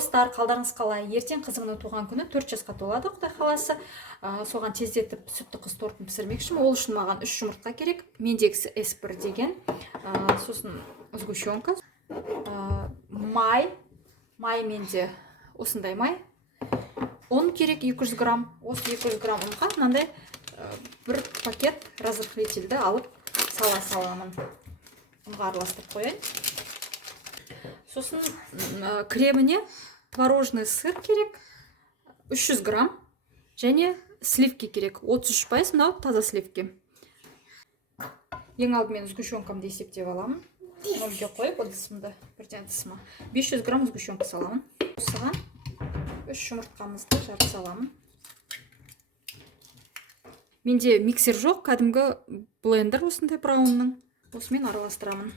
Достар, қалдарыңыз қалай? Ертең қызымның туған күні 4 жасқа толады, Құдай қаласа. Соған тездетіп сүтті қыз тортын пісірмекшімін. Ол үшін маған 3 жұмыртқа керек. Мендекс S1 деген. Сосын сгущенка. Май менде осындай май. Ұн керек 200 грамм. Осы 200 грамм ұнға мынандай бір пакет разрыхлительді алып саламын. Ұнға араластырып қояйын. Сосын креміне творожный сыр керек 300 грамм. Және сливки керек 33%, мынау таза сливки. Ең алдымен сгущенкамды есептеп аламын. Нөлге қойып, ыдысымды бірден ыдысыма 500 грамм сгущенка саламын. Осыған 3 жұмыртқамызды жарып саламын. Менде миксер жоқ, кәдімгі блендер осындай браунның. Осымен араластырамын.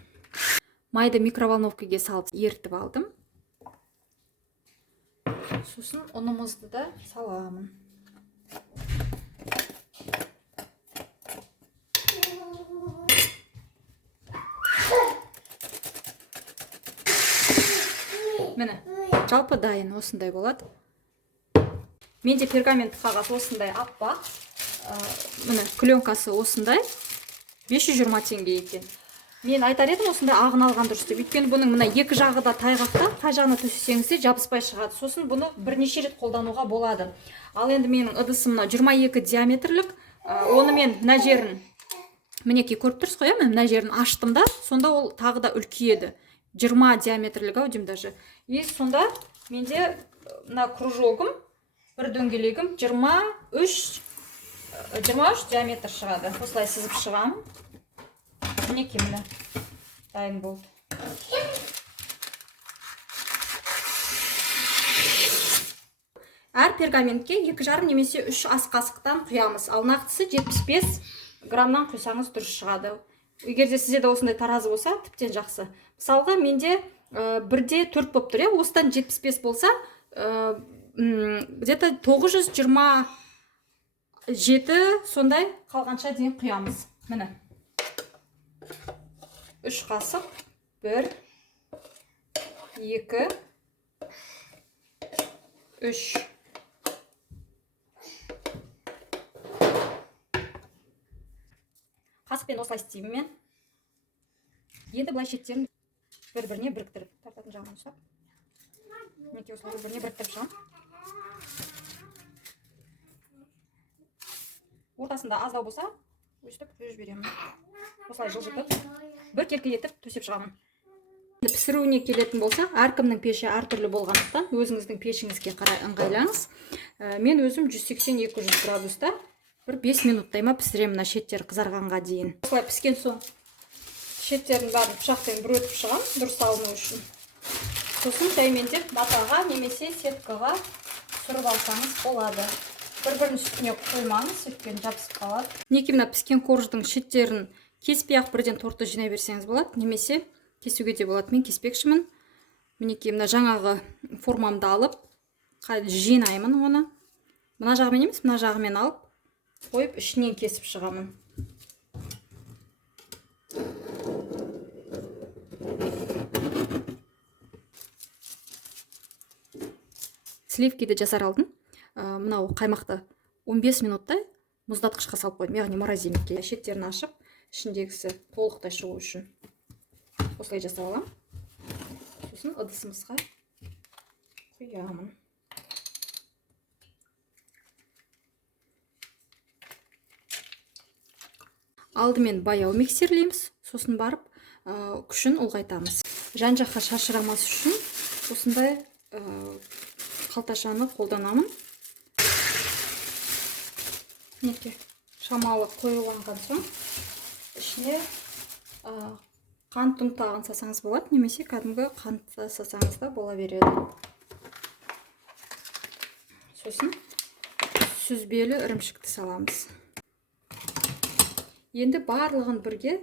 Майды микроволновкаға салып ертіп алдым. Сосын ұнымызды да саламын. Міне, жалпы дайын осындай болады. Менде пергамент қағаз осындай аппақ. Міне, пленкасы осындай 520 теңге екен. Мен айтар едім осындай ағын алған дұрыс деп. Өйткені бұның мына екі жағы да тайғақта, қай жағына төсесеңіз де жабыспай шығады. Сосын бұны бірнеше рет қолдануға болады. Ал енді менің ыдысым 22 диаметрлік. Оны мен мына жерін мінекей көріп тұрсыз ғой, мына жерін аштым да, сонда ол тағы да үлкейеді. 20 диаметрлік ау деймін даже. И сонда менде мына кружогым, бір дөңгелегім 23 диаметр шығады. Осылай сызып шығамын. Мінекей міне дайын болды. Әр пергаментке 2,5 немесе 3 ас қасықтан құямыз. Ал нақтысы 75 граммнан құйсаңыз дұрыс шығады. Егер де сізде де осындай таразы болса, тіптен жақсы. Мысалға менде 1-де 4 болып тұр. Осыдан 75 болса, где-то 927 сондай қалғанша дейін құямыз. Міне. 3 қасық. 1, 2, 3. Қасықпен осылай істеймін мен. Енді бұлай шеттерін бір-біріне біріктіріп, тартатын жағынан ұстап. Мінекей осылай бір-біріне біріктіріп шығам. Ортасында аздау болса, өстіп жүз беремін. Осылай жылжытып, бір керке етіп төсеп шығамын. Пісіруіне келетін болса, әркімнің пеші әртүрлі болғандықтан, өзіңіздің пешіңізге қарай ыңғайлаңыз. Мен өзім 180-200 градуста бір 5 минуттайма пісіремін, шеттері қызарғанға дейін. Осылай піскен соң шеттерін бәрін пышақпен бір өтіп шығам, дұрыс алыну үшін. Сосын тәймендеп матаға немесе сеткаға сүріп алсаңыз болады. Бір-бірінің үстіне қоймаңыз, өйткені жабысып қалады. Неке мына піскен корждың шеттерін кеспей-ақ бірден тортты жинай берсеңіз болады, немесе кесуге де болады. Мен кеспекшімін. Мінекей мына жаңағы формамды алып, жинаймын оны. Мына жағымен емес, мына жағымен алып, қойып ішінен кесіп шығамын. Сливкиді жасар алдым. Мынау қаймақты 15 минуттай мұздатқышқа салып қойдым, яғни морозильникке. Шеттерін ашып, ішіндегісі толықтай шығу үшін осылай жасап аламын. Сосын ыдысымызға құямын. Алдымен баяу миксерлейміз, сосын барып күшін ұлғайтамыз. Жан-жаққа шашырамас үшін осындай қалташаны қолданамын. Неке шамалы қойыланған соң ішіне қант ұнтағын сасаңыз болады, немесе кәдімгі қант сасаңыз да бола береді. Сосын сүзбелі ірімшікті саламыз. Енді барлығын бірге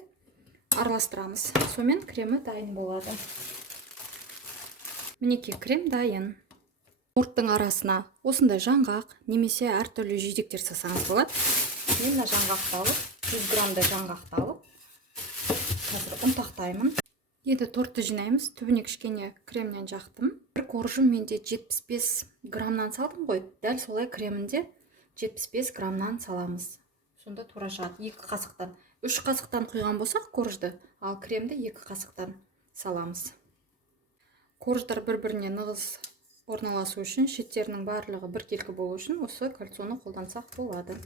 араластырамыз. Сонымен кремі дайын болады. Мінекей крем дайын. Торттың арасына осындай жаңғақ немесе әртүрлі жидектер сасаңыз болады. Мен жаңғақты алып, 100 граммдай жаңғақты алып, қазір ұнтақтаймын. Енді тортты жинаймыз. Түбіне кішкене кремнен жақтым. Бір қоржын менде 75 граммнан салдым ғой. Дәл солай кремінде 75 граммнан саламыз. Сонда тура шығады. 2 қасықтан. 3 қасықтан құйған болсақ коржды, ал кремді 2 қасықтан саламыз. Корждар бір-біріне нығыз орналасу үшін, шеттерінің барлығы біркелкі болу үшін осы кольцоны қолдансақ болады.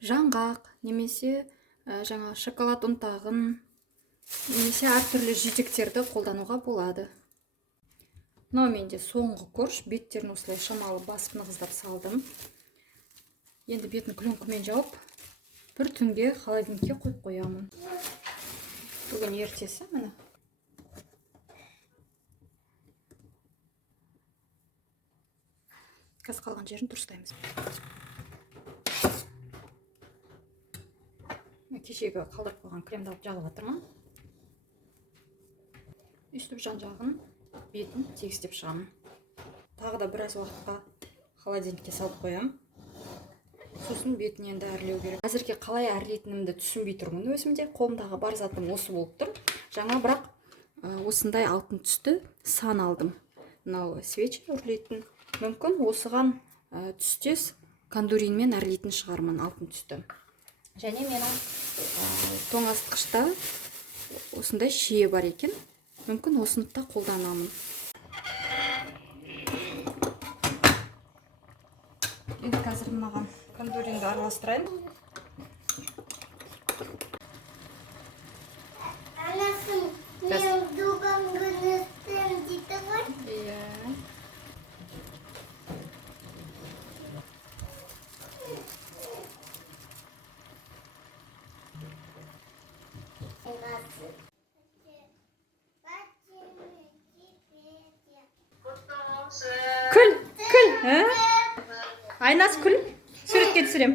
Жаңғақ немесе жаңа шоколад ұнтағын немесе әртүрлі жидектерді қолдануға болады. Мынау менде соңғы корж, беттерін осылай шамалы басып нығыздап салдым. Енді бетін пленкамен жауып, бір түнге холодильникке қойып қоямын. Бүгін ертесі міне. Қазір қалған жерін дұрыстаймыз. Кешегі қалдырып қойған кремді алып жағып жатырмын. Үстіп жан-жағын бетін тегістеп шығамын. Тағы да біраз уақытқа холодильникке салып қоямын. Сосын бетін енді әрлеу керек. Әзірге қалай әрлейтінімді түсінбей тұрмын өзімде. Қолымдағы бар затым осы болып тұр. Жаңа бірақ осындай алтын түсті сан алдым. Мынау свечи үрлейтін. Мүмкін осыған түстес кондуринмен әрлейтін шығармын алтын түсті. Және менің тоңазытқышта осындай шие бар екен. Мүмкін осыны да қолданамын. Енді қазір маған кондуринді араластырайын. Анасым, мен туған күні істеймін дейді ғой. Иә. Күл, айнасы күл, суретке түсірем.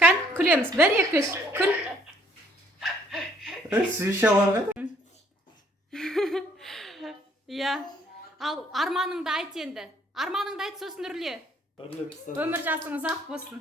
Қан, күлеміз, 1-2-3, күл. Свеча бар ғой? Иә. Ал арманыңды айт енді. Арманыңды айт, сосын үрле. Өмір жасыңыз ақ болсын.